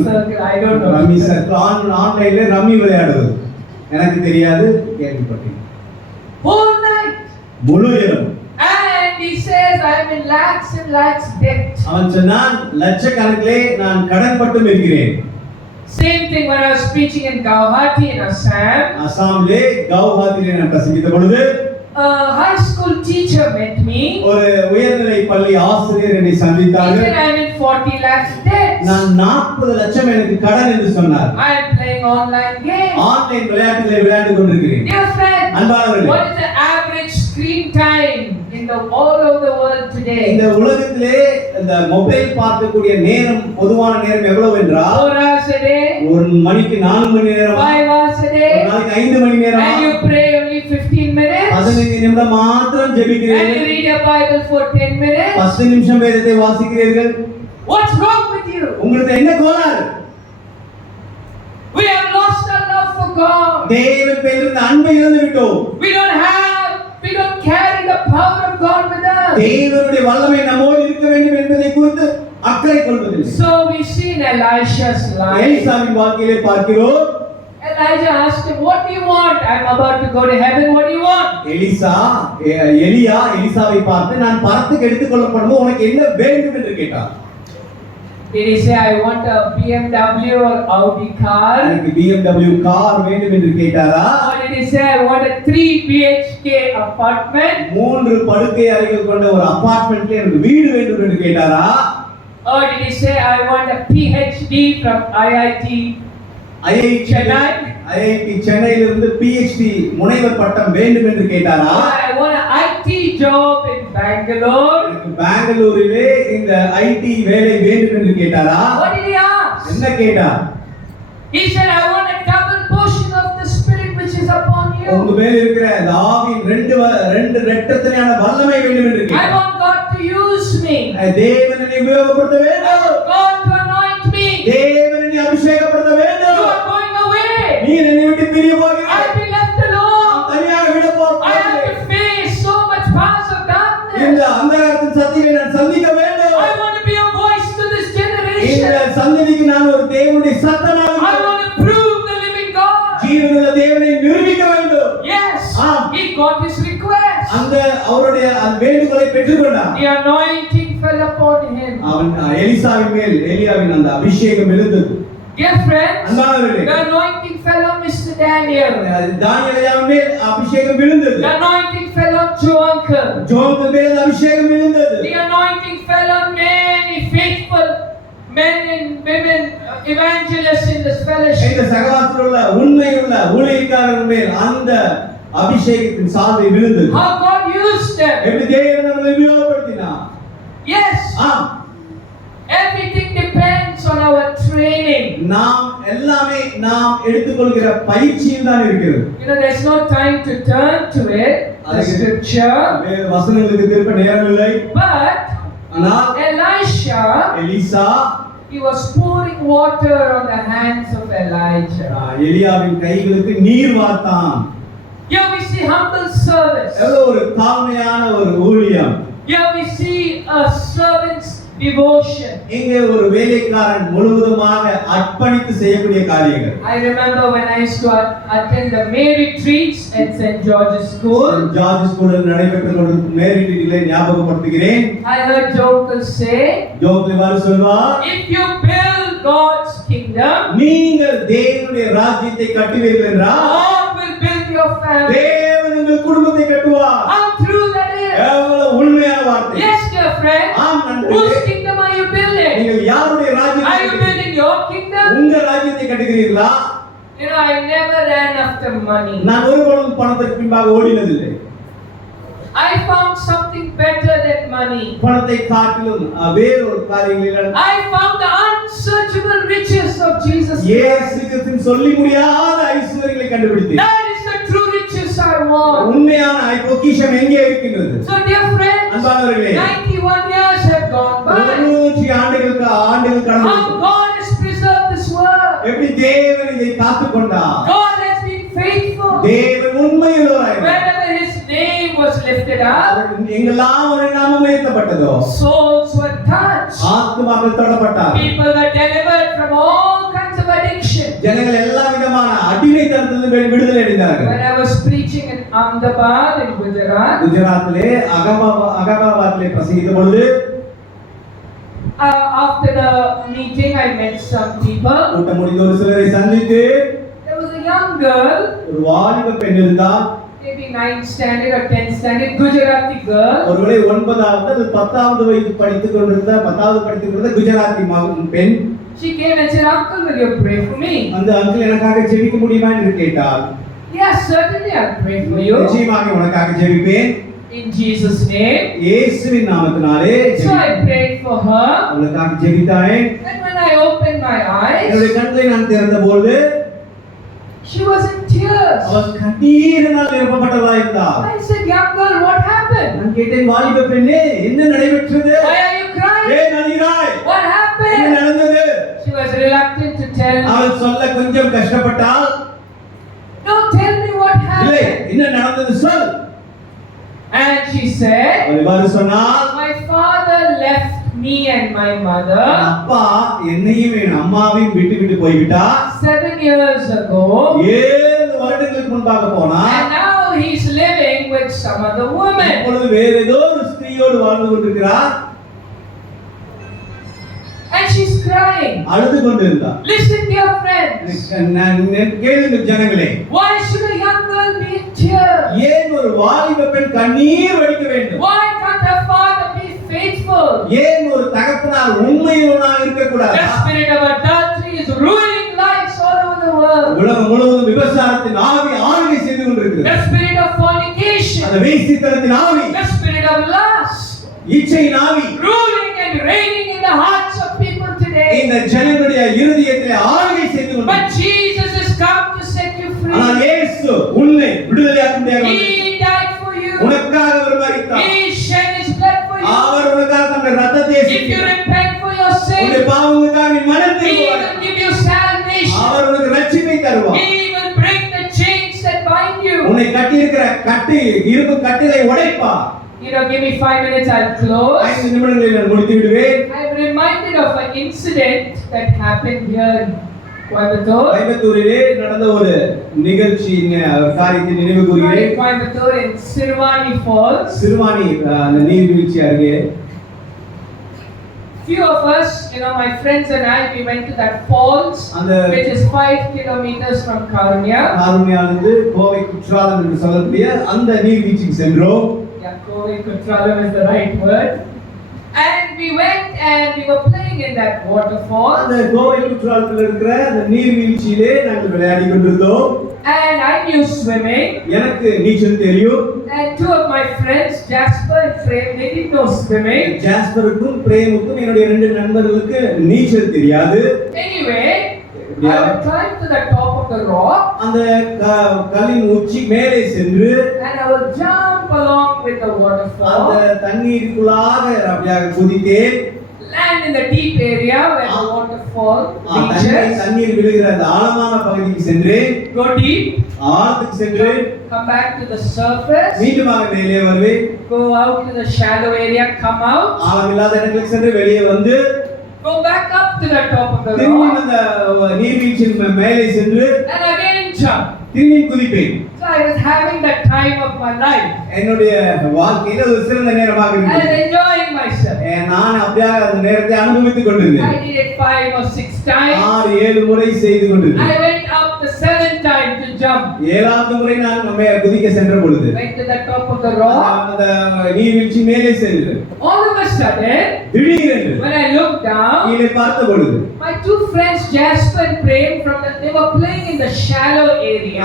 circle, I don't know. Rummy circle ஆன்லைன்ல ரம்மி விளையாடுவது எனக்கு தெரியாது, கேள்விப்பட்டேன். Whole night. முழு இரவு. And he says, I'm in lakhs and lakhs debt. அவன் சொன்னான், லட்சக்கணக்கிலே நான் கடன் பட்டும் இருக்கிறேன். Same thing when I was preaching in Guwahati in Assam. அசாமிலே கவுஹாத்திலே நான் பிரசங்கித்த பொழுது A high school teacher met me. ஒரு உயர்நிலை பள்ளி ஆசிரியர் என்னை He சந்தித்தார்கள். said, I'm in 40 lakhs debt. நான் 40 லட்சம் எனக்கு கடன் என்று சொன்னார். I am playing online games. Online விளையாட்டுகளை விளையாண்டு கொண்டிருக்கிறேன். Dear friend, அன்பானவர்களே, what is the average screen time in the all over the world today? இந்த உலகத்திலே இந்த மொபைல் பார்க்கக்கூடிய நேரம், பொதுவான நேரம் எவ்வளவு என்றால் 4 hours a day, ஒரு மணிக்கு 4 மணி நேரம், 5 hours a ஒரு day, நாளைக்கு 5 மணி நேரம், and you pray only 15 minutes, 15 நிமிடம் மாத்திரம் and you ஜெபிக்கிறீர்கள், read your Bible for 10 minutes. 10 நிமிஷம் வேதத்தை வாசிக்கிறீர்கள். What's wrong with you? உங்களுக்கு என்ன கோளாறு? We have lost our love for God. தேவன் பேரில் அன்பை இழந்து விட்டோம். We don't carry the power of God with us. தேவனுடைய வல்லமை நம்மோடு இருக்க வேண்டும் என்பதை குறித்து அக்கறை கொள்வதில்லை. So we see in Elisha's life, எலிசாவின் வாழ்க்கையிலே பார்க்கிறோம். Elijah asked him, what do you want? I'm about to go to heaven, what do you want? எலியா எலிசாவை பார்த்து, நான் பரத்துக்கு எடுத்துக்கொள்ளப்படும்போது உனக்கு என்ன வேண்டும் என்று கேட்டார். Did he say, I want a BMW or Audi car? எனக்கு BMW கார் வேண்டும் என்று கேட்டாரா? Or did he say, I want a 3 BHK apartment? 3 படுக்கை அறைகள் கொண்ட ஒரு அபார்ட்மெண்ட்ல எனக்கு வீடு வேண்டும் என்று கேட்டாரா? Or did he say, I want a PhD from IIT Chennai? IIT சென்னையிலிருந்து PhD முனைவர் பட்டம் வேண்டும் என்று கேட்டாரா? Or I want an IT job in Bangalore? எனக்கு பெங்களூரிலே இந்த ஐடி வேலை வேண்டும் என்று கேட்டாரா? What did he ask? என்ன கேட்டார்? He said, I want a double portion of the Spirit which is upon உங்க you. மேல் இருக்கிற அந்த ஆவியின் ரெண்டு ரெட்டத்தனையான வல்லமை வேண்டும் என்று I கேட்டார். want God to use me. தேவன் என்னை உபயோகப்படுத்த I வேண்டும். want God to anoint me. தேவன் என்னை அபிஷேகப்படுத்த You வேண்டும். are going away. நீ என்னை விட்டு பிரிய போகிறாய். I'll be left alone. தனியாக விட I have போகிறேன். to face so much powers of இந்த darkness. அந்தகாரத்தின் சக்தியை நான் சந்திக்க வேண்டும். I want to be a voice to this இந்த generation. சந்ததிக்கு நான் ஒரு தேவனுடைய சத்தமாக I want to prove the living God. ஜீவனுள்ள தேவனை நிரூபிக்க வேண்டும். Yes, Ah. he got his request. அந்த அவருடைய அந்த வேண்டுகோளை பெற்றுக்கொண்டான். The anointing fell upon him. அவன் எலிசாவின் மேல் எலியாவின் அந்த அபிஷேகம் இருந்தது. Dear friends, அன்பானவர்களே, the anointing fell on Mr. Daniel. தானியேலின் மேல் அபிஷேகம் இருந்தது. The anointing fell on Joe uncle. ஜோபு மேல் அபிஷேகம் இருந்தது. The anointing fell on many faithful men and women, evangelists in this fellowship. இந்த சகவாசத்தில் உள்ள உண்மையுள்ள ஊழியக்காரர்கள் மேல் அந்த அபிஷேகத்தின் சால்வை விழுந்தது. How God used them. எப்படி தேவன் அவர்களை உபயோகப்படுத்தினார். Yes, ஆம், everything depends on our training. நாம் எல்லாமே நாம் எடுத்துக்கொள்கிற பயிற்சியில் தான் இருக்கிறது. You know, there's no time to turn to it, the scripture. வேறு வசனங்களுக்கு திருப்ப நேரம் இல்லை. But ஆனால் Elisha, Elisha he was pouring water on the hands of Elijah. எலியாவின் கைகளுக்கு நீர் வார்த்தான். Here we see humble service. எவ்வளவு ஒரு தாழ்மையான ஒரு ஊழியம். Here we see a servant's devotion. இங்கே ஒரு வேலைக்காரன் முழுவதுமாக அர்ப்பணித்து செய்யக்கூடிய காரியங்கள். I remember when I used to attend the May retreats at St. George's School. George ஸ்கூலில் நடைபெற்ற ஒரு மேரிட்டிலே ஞாபகப்படுத்துகிறேன். I heard Jokel say, ஜோப் இவ்வாறு சொல்வார், if you build God's kingdom, நீங்கள் தேவனுடைய ராஜ்யத்தை கட்டுவீர்கள் என்றால் God will build your family. தேவன் உங்கள் குடும்பத்தை கட்டுவார். How true that is. எவ்வளவு உண்மையான வார்த்தை. Yes, dear friend. ஆம் நண்பர்களே. Whose kingdom are you building? நீங்கள் யாருடைய Are ராஜ்யத்தை you building your kingdom? உங்க ராஜ்யத்தை கட்டுகிறீர்களா? You know, I never ran after money. நான் ஒருபொழுதும் பணத்திற்கு பின்பாக ஓடினதில்லை. I found something better than money. பணத்தை காட்டிலும் வேறு ஒரு காரியங்களில் I found the unsearchable riches of Jesus Christ. இயேசு கிறிஸ்துவின் சொல்லி முடியாத ஐஸ்வரியங்களை கண்டுபிடித்தேன். That is the true riches I want. உண்மையான பொக்கிஷம் எங்கே இருக்கின்றது? So dear friends, அன்பானவர்களே, 91 years have gone by. 100 ஆண்டுகள் கடந்து How God has preserved this world. எப்படி தேவன் இதை காத்துக் கொண்டார். God has been faithful. தேவன் உண்மையுள்ளவராய் Wherever his name was lifted up, எங்கெல்லாம் அவருடைய நாமம் உயர்த்தப்பட்டதோ souls were touched. ஆத்துமாக்கள் தொடப்பட்டார். People were delivered from all kinds of addiction. ஜனங்கள் எல்லா விதமான அடிமைத்தனத்திலிருந்து விடுதலை அடைந்தார்கள். When I was preaching in Ahmedabad in Gujarat, குஜராத்திலே அகமதாபாத்திலே பிரசங்கித்த பொழுது after the meeting I met some people. கூட்டம் முடிந்த ஒரு சிலரை சந்தித்து There was a young girl, ஒரு வாலிப பெண் இருந்தால், maybe 9th standard or 10th standard, Gujarati girl. ஒருவேளை 9வது அல்லது 10வது வயது படித்துக் கொண்டிருந்த குஜராத்தி பெண். She came and said, "Uncle, will you pray for me?" அந்த அங்கிள் எனக்காக ஜெபிக்க முடியுமா என்று கேட்டால், Yes, certainly I'll pray for you. நிச்சயமாக உனக்காக ஜெபிப்பேன் In Jesus' name. இயேசுவின் நாமத்தினாலே. So I prayed for her. உனக்காக ஜெபித்தேன். And when I opened my eyes, என்னுடைய கண்களை நான் திறந்தபோது she was in tears. அவள் கண்ணீரினால் நிரப்பப்பட்டவளாய் இருந்தாள். I said, "Young girl, what happened? நான் கேட்டேன், வாலிப பெண்ணே, என்ன நடைபெற்றது? Why are you crying? ஏன் அழுகிறாய்? What என்ன happened?" நடந்தது? She was reluctant to tell me. அவள் சொல்ல கொஞ்சம் கஷ்டப்பட்டாள். No, tell me what இல்லை, happened. என்ன நடந்தது சொல். And she said, அவள் இவ்வாறு சொன்னாள், "My father left me and my mother என் அப்பா என்னையும் என் அம்மாவையும் விட்டு போய்விட்டார். 7 years ago. 7 வருடங்களுக்கு முன்பாக போனார். And now he's living with some other woman." இப்பொழுது வேற ஏதோ ஒரு ஸ்திரீயோடு வாழ்ந்து கொண்டிருக்கிறார். And she's crying. அழுது கொண்டிருந்தார். Listen, dear friends. கேளுங்கள் ஜனங்களே, Why should a young girl be in tears? ஏன் ஒரு வாலிப பெண் கண்ணீர் வடிக்க வேண்டும்? Why can't her father be faithful? ஏன் ஒரு தகப்பனார் உண்மையுள்ளவனாக இருக்க The கூடாது? spirit of adultery is ruining lives all over the world. உலகம் முழுவதும் விபச்சாரத்தின் ஆவி ஆளுகை செய்து கொண்டிருக்கிறது. The spirit of fornication, அந்த வேசித்தனத்தின் ஆவி, the spirit of lust, இச்சையின் ஆவி ruling and reigning in the hearts of people today. இந்த ஜனங்களுடைய இருதயத்திலே ஆளுகை செய்து But கொண்டிருக்கிறது. Jesus has come to set you ஆனால் free. இயேசு உன்னை விடுதலையாக்க முடியாது. He died for you. உனக்காக அவர் மரித்தார். He shed his blood for you. அவர் உனக்காக தன்னுடைய ரத்தத்தை If you சிந்தினார். repent for your உன்னுடைய sin, பாவங்களுக்காக நீ மனம் He திரும்புவாய். will give you salvation. அவர் உனக்கு ரட்சிப்பை தருவார். He will break the chains that bind you. உன்னை கட்டியிருக்கிற இரும்பு கட்டிலை உடைப்பார். Give me 5 minutes, I'll close. 5 நிமிடங்களில் நான் முடித்து விடுவேன். I'm reminded of an incident that happened here in Coimbatore. கோயம்புத்தூரிலே நடந்த ஒரு நிகழ்ச்சியின் காரியத்தை நினைவு கூறுகிறேன். Coimbatore in Sirwani Falls. Siruvani அந்த நீர்வீழ்ச்சி அருகே Few of us, my friends and I, we went to that falls, which is 5 kilometers from Karunya. காருண்யானது கோவை குற்றாலம் என்று சொல்லக்கூடிய அந்த நீர்வீழ்ச்சிக்கு சென்றோம். Yeah, Kovai Kutralam is the right word. And we went and we were playing in that waterfall. அந்த கோவை குற்றாலத்தில் இருக்கிற அந்த நீர்வீழ்ச்சியிலே நாங்கள் விளையாடி கொண்டிருந்தோம். And I knew swimming. எனக்கு நீச்சல் தெரியும். And 2 of my friends, Jasper and Prem, they didn't know swimming. ஜாஸ்பருக்கும் பிரேமுக்கும் என்னுடைய 2 நண்பர்களுக்கு நீச்சல் தெரியாது. Anyway, I would climb to the top of the rock. அந்த கல்லின் உச்சி மேலே சென்று And I will jump along with the அந்த waterfall. தண்ணீருக்குள்ளாக அப்படியாக குதித்தேன். Land in the deep area where the waterfall reaches. தண்ணீர் விழுகிற அந்த ஆழமான பகுதிக்கு சென்றேன். Go deep. ஆழத்துக்கு சென்று Come back to the surface. மீண்டுமாக மேலே வருவேன். Go out to the shallow area. Come out. ஆழமில்லாத இடங்களுக்கு சென்று வெளியே வந்து Go back up to the top of the திரும்பி rock. அந்த நீர்வீழ்ச்சியின் மேலே சென்று And again jump. திரும்பி குதிப்பேன். So I was having the time of my life. என்னுடைய வாழ்க்கையில ஒரு சிறந்த நேரமாக I was இருந்தது. enjoying myself. நான் அப்படியே அந்த நேரத்தை அனுபவித்துக் கொண்டிருந்தேன். I did it 5 or 6 times. 6-7 முறை செய்து கொண்டிருந்தேன். I went up the 7th time to jump. 7வது முறை நான் குதிக்க சென்ற பொழுது Went to the top of the rock. அந்த நீர்வீழ்ச்சி மேலே சென்று All of a sudden, திடீரென்று when I looked down, கீழே பார்த்த பொழுது my 2 friends Jasper and Prem they were playing in the shallow அந்த area.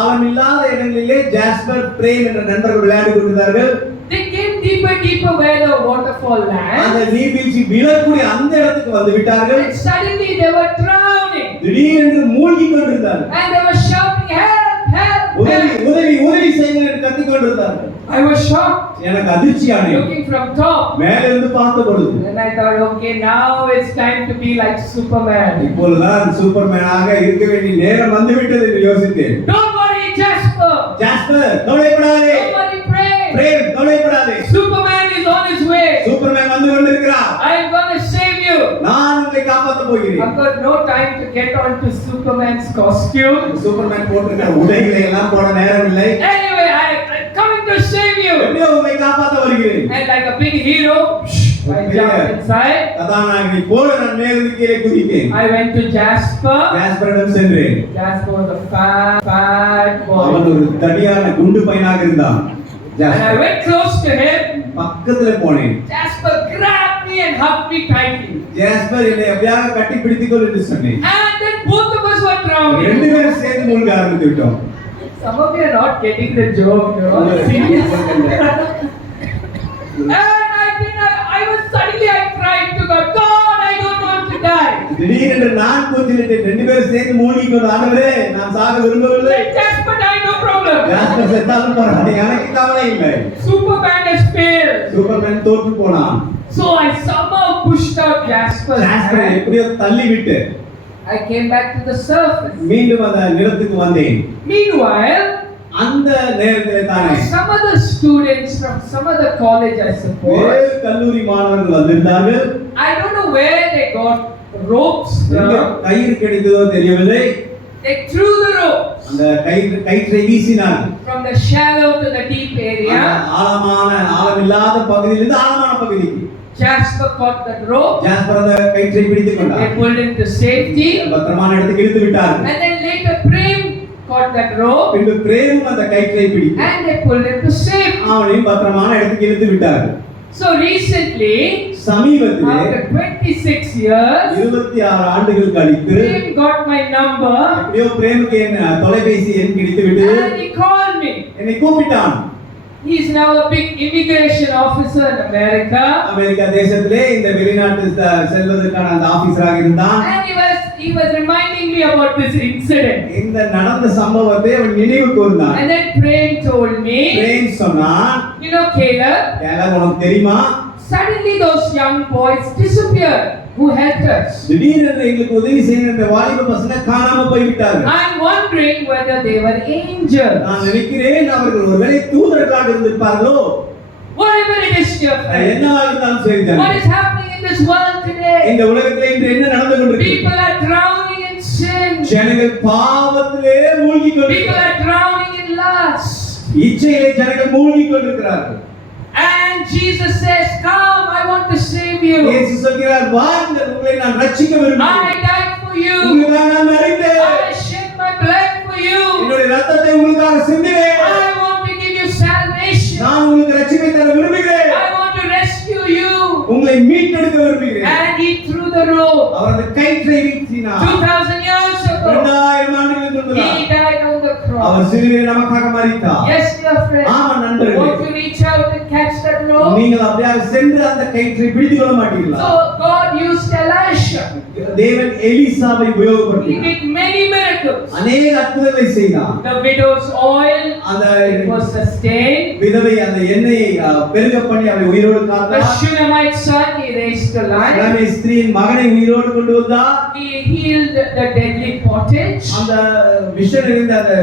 ஆழமில்லாத இடங்களிலே ஜாஸ்பர் பிரேம் என்ற நண்பர்கள் விளையாடி கொண்டிருந்தார்கள். They came deeper where the waterfall அந்த lands. நீர்வீழ்ச்சி விழக்கூடிய அந்த இடத்துக்கு வந்து விட்டார்கள். And suddenly they were drowning. திடீரென்று மூழ்கி கொண்டிருந்தார்கள். And they were shouting, "Help! Help! உதவி Help!" உதவி உதவி செய்யுங்கள் என்று கத்திக் கொண்டிருந்தார்கள். I was shocked, எனக்கு அதிர்ச்சியானேன். looking from top. மேலே இருந்து பார்த்த பொழுது And I thought, okay, now it's time to be like Superman. இப்பொழுதுதான் சூப்பர்மேனாக இருக்க வேண்டிய நேரம் வந்துவிட்டது என்று யோசித்தேன். Don't worry ஜாஸ்பர் கவலைப்படாதே, Don't worry, pray. பிரேம் கவலைப்படாதே, Superman is on his way. Superman வந்து கொண்டிருக்கிறார், I am going to save you. நான் உங்களை காப்பாற்ற போகிறேன். I've got no time to get on to Superman's costume. Superman போட்டிருக்கிற உடைகளை எல்லாம் போட நேரம் இல்லை. Anyway, I'm coming to save you. எப்படியோ உங்களை காப்பாற்ற வருகிறேன். And like a big hero, I jumped inside. கதாநாயகனை போல நான் மேலிருந்து கீழே குதித்தேன். I went to Jasper. ஜாஸ்பரிடம் சென்றேன். Jasper was a fat அவன் boy. ஒரு தடியான குண்டு பையனாக இருந்தான். And I went close to him. பக்கத்துல போனேன். Jasper grabbed me and hugged me tightly. Jasper என்னை எப்படியாக கட்டி பிடித்துக்கொள் என்று சொன்னேன். And then both of us were drowning. ரெண்டு பேரும் சேர்ந்து மூழ்க ஆரம்பித்து விட்டோம். Some of you are not getting the joke, you know. Serious. And I was suddenly I cried to God, God, I don't want to die. திடீரென்று நான் கூச்சலிட்டேன். ரெண்டு பேரும் சேர்ந்து மூழ்கி கொண்டு, ஆண்டவரே நான் சாக விரும்பவில்லை. Let Jasper die, no problem. Jasper செத்தாலும் பரவாயில்லை, எனக்கு கவலை இல்லை. Superman has failed. சூப்பர்மேன் தோற்று போனான். So I somehow pushed out Jasper's ஜாஸ்பரை hand. எப்படியோ தள்ளி விட்டு I came back to the surface. மீண்டும் அந்த நிலத்துக்கு வந்தேன். Meanwhile, அந்த நேரத்தில் தானே some other students from some other college, I suppose, வேறு கல்லூரி மாணவர்கள் வந்திருந்தார்கள். I don't know where they got ropes எங்க from. கயிறு கிடைத்ததோ தெரியவில்லை. They threw the ropes அந்த கயிற்றை வீசினார்கள். from the shallow to the deep அந்த area. ஆழமில்லாத பகுதியிலிருந்து ஆழமான பகுதிக்கு. Jasper caught that rope. Jasper அந்த கயிற்றை பிடித்துக் They கொண்டார். pulled him to safety. பத்திரமான இடத்துக்கு இழுத்து விட்டார்கள். And then later Prem caught that rope பின்பு பிரேம் அந்த கயிற்றை பிடித்து and they pulled him to safety. அவனையும் பத்திரமான இடத்துக்கு இழுத்து விட்டார்கள். So recently, சமீபத்திலே after 26 years, 26 ஆண்டுகள் கழித்து Prem got my number எப்படியோ பிரேமுக்கு என் தொலைபேசி எண் கிடைத்து விட்டு and he called me. என்னை கூப்பிட்டான். He is now a big immigration officer in America. America தேசத்திலே இந்த வெளிநாட்டு செல்வதற்கான அந்த ஆபீசராக இருந்தான். And he was reminding me about this incident. இந்த நடந்த சம்பவத்தை அவன் நினைவு கூர்ந்தான். And then Prem told me, Prem சொன்னான், you know, Caleb, கேலப் உனக்கு தெரியுமா, suddenly those young boys disappeared who helped us. திடீரென்று எங்களுக்கு உதவி செய்கிற வாலிப பசங்க காணாம போய்விட்டார்கள். I'm wondering whether they were angels. நான் நினைக்கிறேன் அவர்கள் ஒருவேளை தூதர்களாக இருந்திருப்பார்களோ. Whatever it is, dear friend. என்னவாக இருந்தாலும் சரி What தானே. is happening in this world today? இந்த உலகத்திலே இன்று என்ன நடந்து கொண்டிருக்கிறது? People are drowning in sin. ஜனங்கள் பாவத்திலே மூழ்கி People கொண்டிருக்கிறார்கள். are drowning in lust. இச்சையிலே ஜனங்கள் மூழ்கி கொண்டிருக்கிறார்கள். And Jesus says, come, I want to save you. இயேசு சொல்கிறார், வாருங்கள், உங்களை நான் ரட்சிக்க விரும்புகிறேன். I died for you. உங்களுக்காக நான் மரித்தேன். I shed my blood for you. என்னுடைய ரத்தத்தை உங்களுக்காக சிந்தினேன். I want to give you salvation. நான் உங்களுக்கு ரட்சிப்பை தர விரும்புகிறேன். I want to rescue you. உங்களை மீட்டெடுக்க விரும்புகிறேன். And he threw the rope. அவர் அந்த கயிற்றை வீசினார். 2000 years ago, 2000 ஆண்டுகளுக்கு முன்பதாக he died on the cross. அவர் சிலுவையில் நமக்காக மரித்தார். Yes, dear friend. ஆமா நண்பர்களே. Won't you reach out and catch that rope? நீங்கள் அப்படியே சென்று அந்த கயிற்றை பிடித்துக் கொள்ள மாட்டீங்களா? So God used Elisha. தேவன் எலிசாவை He உபயோகப்படுத்தினார். did many miracles. அநேக அற்புதங்களை செய்தார். The widow's oil, அந்த it was sustained. விதவை அந்த எண்ணெயை பெருக பண்ணி அவரை உயிரோடு The காத்தார். Shunammite son, he raised to life. இளமை ஸ்திரீயின் மகனை உயிரோடு கொண்டு வந்தார். He healed the deadly pottage. அந்த விஷம் நிறைந்த அந்த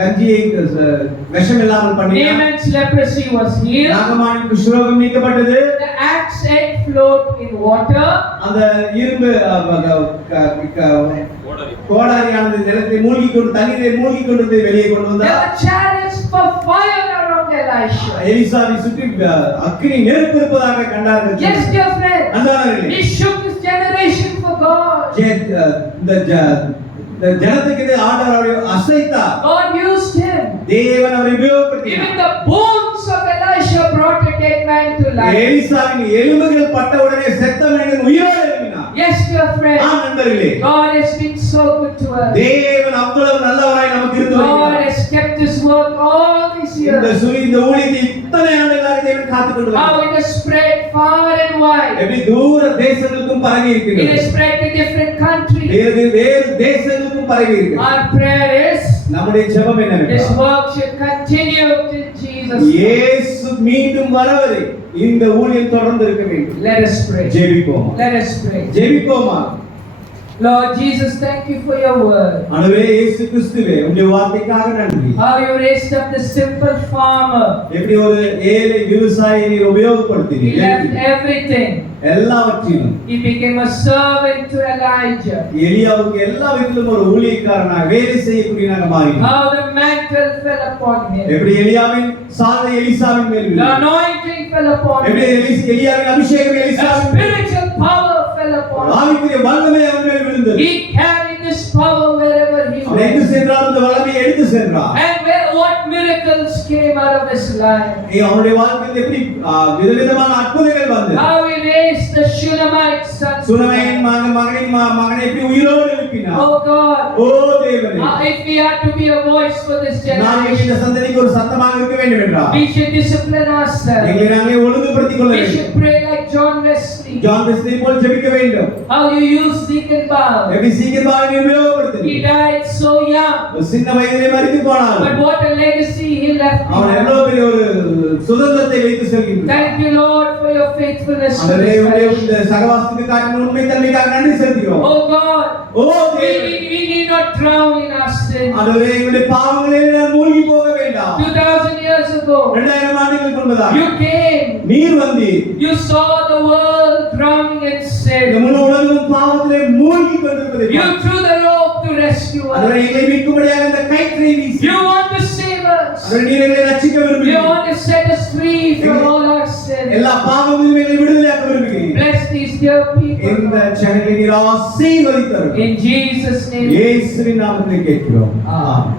கஞ்சியை விஷம் இல்லாமல் பண்ணினார். Naaman's leprosy was healed. நாகமானின் குஷ்ரோகம் நீக்கப்பட்டது. The axe head flowed in water. அந்த இரும்பு கோடாரியானது நிலத்தை மூழ்கி கொண்டு தண்ணீரை மூழ்கி கொண்டு வெளியே கொண்டு There வந்தார். were chariots for fire around Elisha. எலிசாவை சுற்றி அக்கினி நெருப்பு இருப்பதாக கண்டார்கள். Yes, dear friend. அந்தார்களே, He shook his generation for God. இந்த ஜனத்துக்கு ஆண்டவர் அவரை அசைத்தார். God used him. தேவன் அவரை உபயோகப்படுத்தினார். Even the bones of Elisha brought a dead man to life. எலிசாவின் எலும்புகள் பட்ட உடனே செத்த மனிதன் உயிரோடு எழுப்பினார். Yes, dear friend. நண்பர்களே, God has been so good to us. தேவன் அவ்வளவு நல்லவராய் நமக்கு இருந்து God வருகிறார். has kept His work all these இந்த years. இந்த ஊழியத்தை இத்தனை ஆண்டுகளாக தேவன் காத்துக் கொண்டு How வருகிறார். it has spread far and wide. எப்படி தூர தேசங்களுக்கும் பரவி It இருக்கிறது. has spread to different countries. வேறு தேசங்களுக்கும் பரவி இருக்கிறது. Our prayer is நம்முடைய ஜெபம் this என்னவென்றால் work should continue till Jesus. இயேசு மீண்டும் வரவரை இந்த ஊழியம் தொடர்ந்து இருக்க வேண்டும். Let us pray. ஜெபிப்போம். Let us pray. ஜெபிப்போமா. Lord Jesus, thank you for your word. ஆண்டவரே இயேசு கிறிஸ்துவே உம்முடைய வார்த்தைக்காக நன்றி. How you raised up the simple farmer. எப்படி ஒரு ஏழை விவசாயியை நீர் He உபயோகப்படுத்தினீர். left everything. எல்லாவற்றிலும் He became a servant to Elijah. எலியாவுக்கு எல்லா விதத்திலும் ஒரு ஊழியக்காரனாக வேலை செய்யக்கூடியவனாக மாறினார். How the mantle fell upon him. எப்படி எலியாவின் சால்வை எலிசாவின் மேல் The விழுந்தது. anointing fell upon எப்படி him. எலியாவின் அபிஷேகம் The எலிசாவின் மேல் spiritual power fell upon him. ஆவிக்குரிய வல்லமை அவன் மேல் விழுந்தது. He carried this power wherever he அவன் எங்கு went. சென்றாலும் இந்த வல்லமையை எடுத்து சென்றான். And what miracles came out of his life. அவனுடைய வாழ்க்கையில் எப்படி விதவிதமான அற்புதங்கள் வந்தது. How he raised the Shunammite sons. சுனமையின் மகனை எப்படி உயிரோடு எழுப்பினார். Oh God. ஓ தேவனே, If we are to be a voice for this நான் இந்த generation, சந்ததிக்கு ஒரு சத்தமாக இருக்க வேண்டும் என்றார். we should discipline ourselves. எங்களை நாங்களே ஒழுங்குபடுத்திக் கொள்ள We வேண்டும். should pray like John Wesley. John Wesley போல் ஜெபிக்க வேண்டும். How you use Deacon Bow. எப்படி சீக்கிரமாக நீ He உபயோகப்படுத்தினீர். died so young. சின்ன வயதிலே மரித்து போனார். But what a legacy he left அவன் behind. எவ்வளவு பெரிய ஒரு சுதந்திரத்தை வைத்து செல்கின்றான். Thank you, Lord, for your faithfulness to ஆண்டவரே, this உம்முடைய fellowship. இந்த சகவாசத்துக்கு காட்டின உண்மைத்தன்மைக்காக நன்றி செலுத்துகிறோம். Oh God, ஓ we தேவனே, need not drown in our sin. ஆண்டவரே, எங்களுடைய பாவங்களில் நான் மூழ்கி போக வேண்டாம். 2000 years ago, 2000 ஆண்டுகளுக்கு முன்பதாக you came. நீர் வந்தீர். You saw the world drowning in இந்த sin. முழு உலகம் பாவத்திலே மூழ்கி கொண்டிருப்பதை You threw the rope to rescue ஆண்டவரே, us. எங்களை மீட்கும்படியாக அந்த கயிற்றை வீசி You want to save us. ஆண்டவரே, நீர் எங்களை ரட்சிக்க You விரும்புகிறீர். want to set us free from all our sins. எல்லா பாவங்களிலும் எங்களை விடுதலையாக்க விரும்புகிறீர். Bless these dear people. இந்த ஜனங்களை நீர் ஆசீர்வதித்தருளும். In Jesus' name. இயேசுவின் நாமத்தில் கேட்கிறோம். ஆமென்.